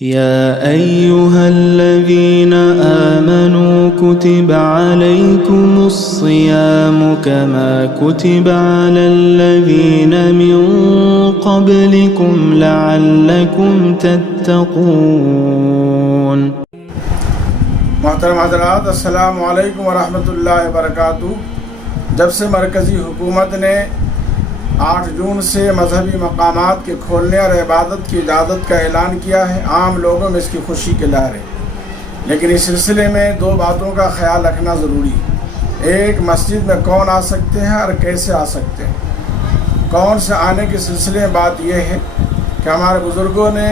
يا أيها الذين آمنوا كتب عليكم الصيام كما كتب على الذين من قبلكم لعلكم تتقون. محترم حضرات، السلام علیکم ورحمۃ اللہ وبرکاتہ۔ جب سے مرکزی حکومت نے 8 جون سے مذہبی مقامات کے کھولنے اور عبادت کی اجازت کا اعلان کیا ہے، عام لوگوں میں اس کی خوشی کے لہر ہے، لیکن اس سلسلے میں 2 باتوں کا خیال رکھنا ضروری ہے۔ ایک، مسجد میں کون آ سکتے ہیں اور کیسے آ سکتے ہیں۔ کون سے آنے کے سلسلے میں بات یہ ہے کہ ہمارے بزرگوں نے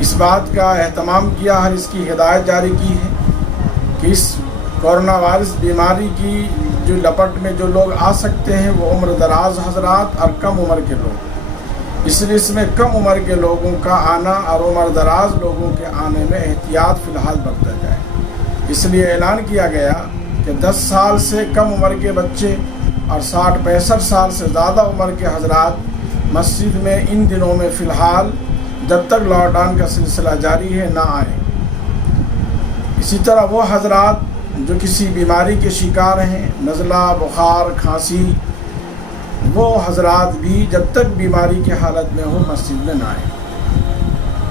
اس بات کا اہتمام کیا اور اس کی ہدایت جاری کی ہے کہ اس کورونا وائرس بیماری کی جو لپٹ میں جو لوگ آ سکتے ہیں وہ عمر دراز حضرات اور کم عمر کے لوگ، اس لیے اس میں کم عمر کے لوگوں کا آنا اور عمر دراز لوگوں کے آنے میں احتیاط فی الحال برتا جائے۔ اس لیے اعلان کیا گیا کہ 10 سال سے کم عمر کے بچے اور 60-65 سال سے زیادہ عمر کے حضرات مسجد میں ان دنوں میں فی الحال جب تک لاک ڈاؤن کا سلسلہ جاری ہے نہ آئیں۔ اسی طرح وہ حضرات جو کسی بیماری کے شکار ہیں، نزلہ، بخار، کھانسی، وہ حضرات بھی جب تک بیماری کی حالت میں ہو مسجد میں نہ آئیں۔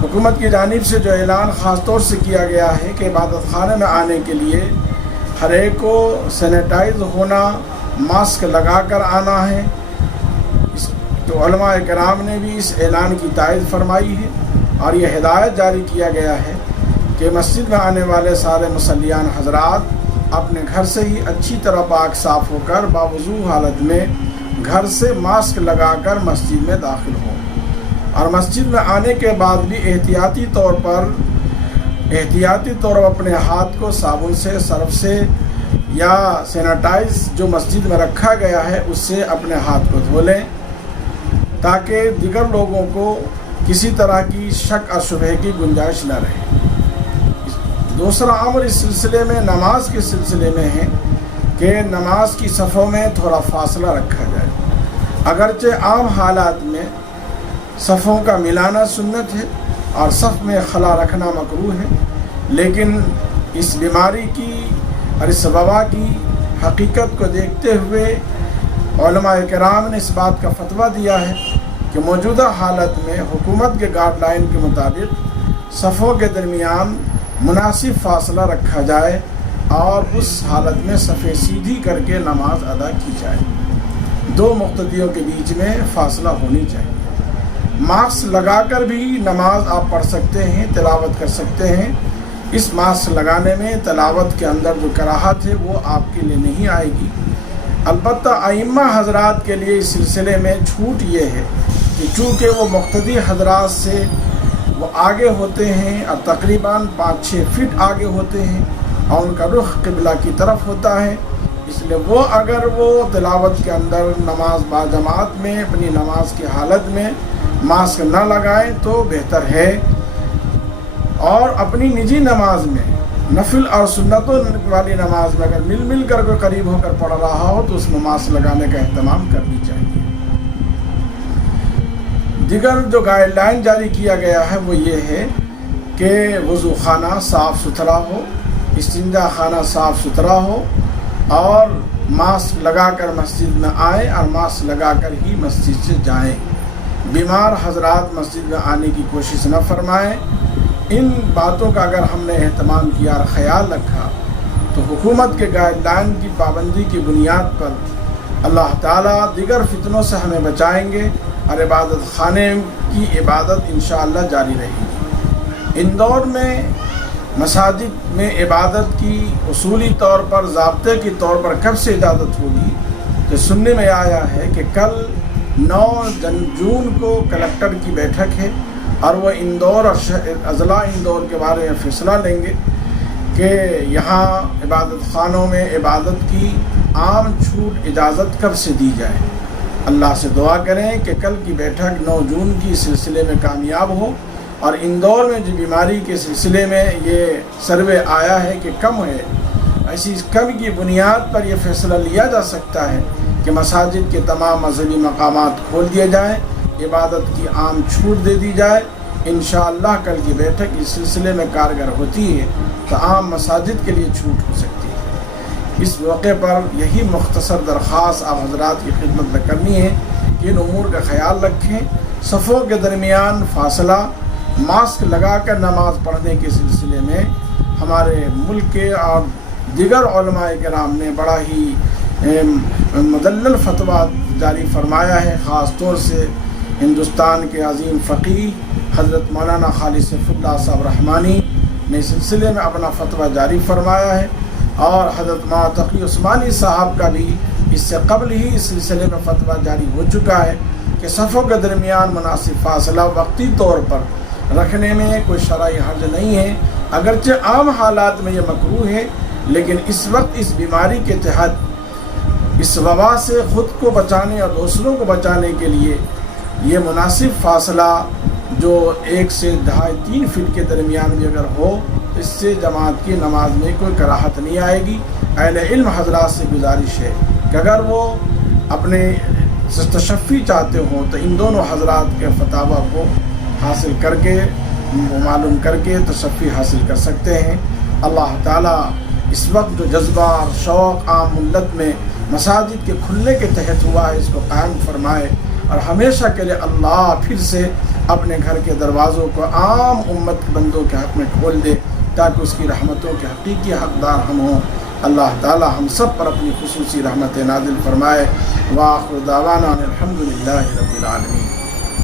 حکومت کی جانب سے جو اعلان خاص طور سے کیا گیا ہے کہ عبادت خانے میں آنے کے لیے ہر ایک کو سینیٹائز ہونا، ماسک لگا کر آنا ہے، تو علماء کرام نے بھی اس اعلان کی تائید فرمائی ہے اور یہ ہدایت جاری کیا گیا ہے کہ مسجد میں آنے والے سارے مصلیان حضرات اپنے گھر سے ہی اچھی طرح پاک صاف ہو کر باوضو حالت میں گھر سے ماسک لگا کر مسجد میں داخل ہوں، اور مسجد میں آنے کے بعد بھی احتیاطی طور پر اپنے ہاتھ کو صابن سے، سرف سے یا سینیٹائز جو مسجد میں رکھا گیا ہے اس سے اپنے ہاتھ کو دھو لیں تاکہ دیگر لوگوں کو کسی طرح کی شک اور شبہ کی گنجائش نہ رہے۔ دوسرا امر اس سلسلے میں نماز کے سلسلے میں ہے کہ نماز کی صفوں میں تھوڑا فاصلہ رکھا جائے۔ اگرچہ عام حالات میں صفوں کا ملانا سنت ہے اور صف میں خلا رکھنا مکروہ ہے، لیکن اس بیماری کی اور اس وبا کی حقیقت کو دیکھتے ہوئے علماء کرام نے اس بات کا فتویٰ دیا ہے کہ موجودہ حالت میں حکومت کے گائیڈ لائن کے مطابق صفوں کے درمیان مناسب فاصلہ رکھا جائے اور اس حالت میں صفیں سیدھی کر کے نماز ادا کی جائے۔ 2 مقتدیوں کے بیچ میں فاصلہ ہونی چاہیے۔ ماسک لگا کر بھی نماز آپ پڑھ سکتے ہیں، تلاوت کر سکتے ہیں۔ اس ماسک لگانے میں تلاوت کے اندر جو کراہت ہے وہ آپ کے لیے نہیں آئے گی۔ البتہ ائمہ حضرات کے لیے اس سلسلے میں چھوٹ یہ ہے کہ چونکہ وہ مقتدی حضرات سے وہ آگے ہوتے ہیں اور تقریباً 5-6 فٹ آگے ہوتے ہیں اور ان کا رخ قبلہ کی طرف ہوتا ہے، اس لیے وہ اگر وہ تلاوت کے اندر نماز باجماعت میں اپنی نماز کی حالت میں ماسک نہ لگائیں تو بہتر ہے، اور اپنی نجی نماز میں نفل اور سنتوں والی نماز میں اگر مل کر کوئی قریب ہو کر پڑھ رہا ہو تو اس میں ماسک لگانے کا اہتمام کرنی چاہیے۔ دیگر جو گائیڈ لائن جاری کیا گیا ہے وہ یہ ہے کہ وضو خانہ صاف ستھرا ہو، استنجا خانہ صاف ستھرا ہو، اور ماسک لگا کر مسجد میں آئیں اور ماسک لگا کر ہی مسجد سے جائیں۔ بیمار حضرات مسجد میں آنے کی کوشش نہ فرمائیں۔ ان باتوں کا اگر ہم نے اہتمام کیا اور خیال رکھا تو حکومت کے گائیڈ لائن کی پابندی کی بنیاد پر اللہ تعالیٰ دیگر فتنوں سے ہمیں بچائیں گے اور عبادت خانے کی عبادت انشاءاللہ جاری رہے گی۔ اندور میں مساجد میں عبادت کی اصولی طور پر، ضابطے کی طور پر کب سے اجازت ہوگی؟ تو سننے میں آیا ہے کہ کل 9 جون کو کلکٹر کی بیٹھک ہے اور وہ اندور اور اضلاع اندور کے بارے میں فیصلہ لیں گے کہ یہاں عبادت خانوں میں عبادت کی عام چھوٹ اجازت کب سے دی جائے۔ اللہ سے دعا کریں کہ کل کی بیٹھک 9 جون کی سلسلے میں کامیاب ہو، اور اندور میں جو بیماری کے سلسلے میں یہ سروے آیا ہے کہ کم ہے، ایسی کم کی بنیاد پر یہ فیصلہ لیا جا سکتا ہے کہ مساجد کے تمام مذہبی مقامات کھول دیے جائیں، عبادت کی عام چھوٹ دے دی جائے۔ انشاءاللہ کل کی بیٹھک اس سلسلے میں کارگر ہوتی ہے تو عام مساجد کے لیے چھوٹ ہو سکتی ہے۔ اس موقع پر یہی مختصر درخواست آپ حضرات کی خدمت میں کرنی ہے کہ ان امور کا خیال رکھیں۔ صفوں کے درمیان فاصلہ، ماسک لگا کر نماز پڑھنے کے سلسلے میں ہمارے ملک کے اور دیگر علماء کرام نے بڑا ہی مدلل فتویٰ جاری فرمایا ہے۔ خاص طور سے ہندوستان کے عظیم فقیہ حضرت مولانا خالد سیف اللہ صاحب رحمانی نے اس سلسلے میں اپنا فتویٰ جاری فرمایا ہے، اور حضرت مولانا تقی عثمانی صاحب کا بھی اس سے قبل ہی اس سلسلے میں فتویٰ جاری ہو چکا ہے کہ صفوں کے درمیان مناسب فاصلہ وقتی طور پر رکھنے میں کوئی شرعی حرج نہیں ہے، اگرچہ عام حالات میں یہ مکروہ ہے، لیکن اس وقت اس بیماری کے تحت اس وبا سے خود کو بچانے اور دوسروں کو بچانے کے لیے یہ مناسب فاصلہ جو 1 سے 2.5-3 فٹ کے درمیان بھی اگر ہو، اس سے جماعت کی نماز میں کوئی کراہت نہیں آئے گی۔ اہل علم حضرات سے گزارش ہے کہ اگر وہ اپنے تشفی چاہتے ہوں تو ان دونوں حضرات کے فتاویٰ کو حاصل کر کے معلوم کر کے تشفی حاصل کر سکتے ہیں۔ اللہ تعالیٰ اس وقت جو جذبہ اور شوق عام ملت میں مساجد کے کھلنے کے تحت ہوا ہے، اس کو قائم فرمائے، اور ہمیشہ کے لیے اللہ پھر سے اپنے گھر کے دروازوں کو عام امت کے بندوں کے حق میں کھول دے تاکہ اس کی رحمتوں کے حقیقی حقدار ہم ہوں۔ اللہ تعالی ہم سب پر اپنی خصوصی رحمت نازل فرمائے۔ وآخر دعوانا الحمدللہ رب العالمین۔